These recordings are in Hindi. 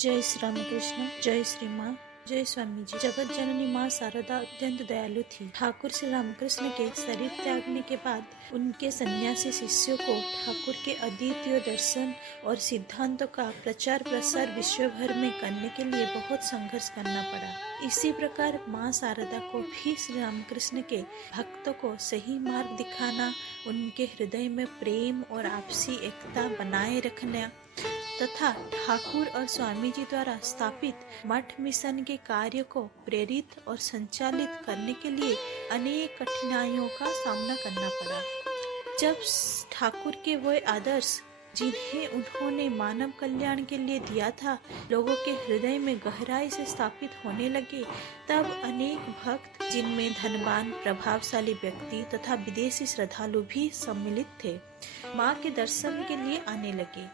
जय श्री रामकृष्ण, जय श्री माँ, जय स्वामी जी। जगत जननी माँ शारदा अत्यंत दयालु थी। ठाकुर श्री रामकृष्ण के शरीर त्यागने के बाद उनके सन्यासी शिष्यों को ठाकुर के अद्वितीय दर्शन और सिद्धांतों का प्रचार प्रसार विश्व भर में करने के लिए बहुत संघर्ष करना पड़ा। इसी प्रकार माँ शारदा को भी श्री रामकृष्ण के भक्तों को सही मार्ग दिखाना, उनके हृदय में प्रेम और आपसी एकता बनाए रखना तथा ठाकुर और स्वामी जी द्वारा स्थापित मठ मिशन के कार्य को प्रेरित और संचालित करने के लिए अनेक कठिनाइयों का सामना करना पड़ा। जब ठाकुर के वो आदर्श जिन्हें उन्होंने मानव कल्याण के लिए दिया था लोगों के हृदय में गहराई से स्थापित होने लगे, तब अनेक भक्त जिनमें धनवान प्रभावशाली व्यक्ति तथा विदेशी श्रद्धालु भी सम्मिलित थे, माँ के दर्शन के लिए आने लगे।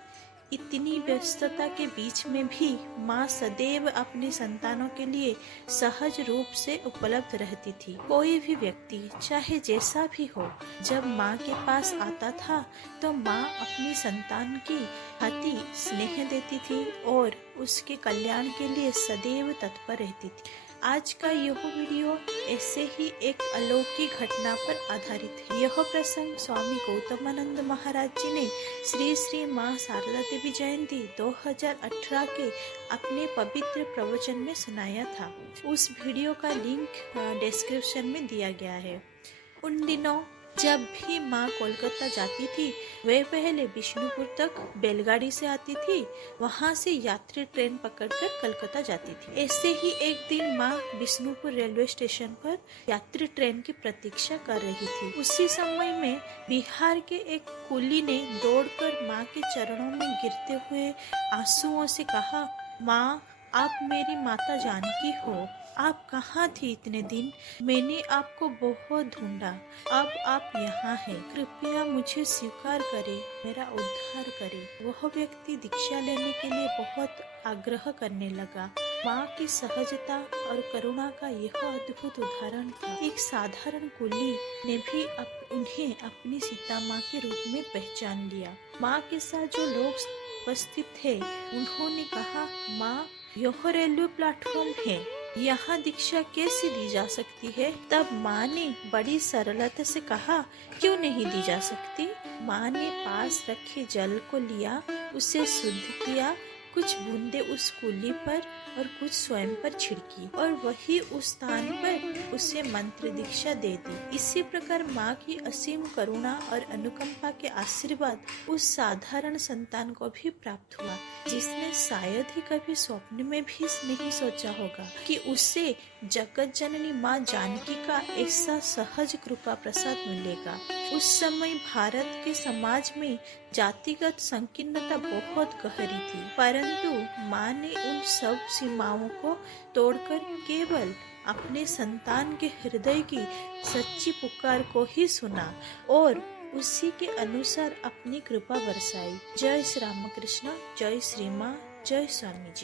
इतनी व्यस्तता के बीच में भी माँ सदैव अपने संतानों के लिए सहज रूप से उपलब्ध रहती थी। कोई भी व्यक्ति चाहे जैसा भी हो, जब माँ के पास आता था तो माँ अपनी संतान की भांति स्नेह देती थी और उसके कल्याण के लिए सदैव तत्पर रहती थी। आज का यह वीडियो ऐसे ही एक अलौकिक घटना पर आधारित है। यह प्रसंग स्वामी गौतमानंद महाराज जी ने श्री श्री माँ शारदा देवी जयंती 2018 के अपने पवित्र प्रवचन में सुनाया था। उस वीडियो का लिंक डिस्क्रिप्शन में दिया गया है। उन दिनों जब भी माँ कोलकाता जाती थी, वे पहले विष्णुपुर तक बैलगाड़ी से आती थी, वहाँ से यात्री ट्रेन पकड़कर कलकत्ता जाती थी। ऐसे ही एक दिन माँ विष्णुपुर रेलवे स्टेशन पर यात्री ट्रेन की प्रतीक्षा कर रही थी। उसी समय में बिहार के एक कुली ने दौड़कर माँ के चरणों में गिरते हुए आंसुओं से कहा, माँ, आप मेरी माता जानकी हो। आप कहाँ थी इतने दिन? मैंने आपको बहुत ढूंढा। अब आप यहाँ हैं। कृपया मुझे स्वीकार करें, मेरा उद्धार करें। वह व्यक्ति दीक्षा लेने के लिए बहुत आग्रह करने लगा। माँ की सहजता और करुणा का यह अद्भुत उदाहरण था। एक साधारण कुली ने भी उन्हें अपनी सीता माँ के रूप में पहचान लिया। माँ के साथ जो लोग उपस्थित थे, उन्होंने कहा, माँ, यह रेलवे प्लेटफॉर्म है, यहाँ दीक्षा कैसे दी जा सकती है? तब माँ ने बड़ी सरलता से कहा, क्यों नहीं दी जा सकती? माँ ने पास रखे जल को लिया, उसे शुद्ध किया, कुछ बूंदे उस कुली पर और कुछ स्वयं पर छिड़की और वही उस स्थान पर उसे मंत्र दीक्षा दे दी। इसी प्रकार माँ की असीम करुणा और अनुकंपा के आशीर्वाद उस साधारण संतान को भी प्राप्त हुआ, जिसने शायद ही कभी स्वप्न में भी नहीं सोचा होगा कि उसे जगत जननी माँ जानकी का ऐसा सहज कृपा प्रसाद मिलेगा। उस समय भारत के समाज में जातिगत संकीर्णता बहुत गहरी थी, परंतु माँ ने उन सब सीमाओं को तोड़कर केवल अपने संतान के हृदय की सच्ची पुकार को ही सुना और उसी के अनुसार अपनी कृपा बरसाई। जय श्री रामकृष्ण, जय श्री माँ, जय स्वामी जी।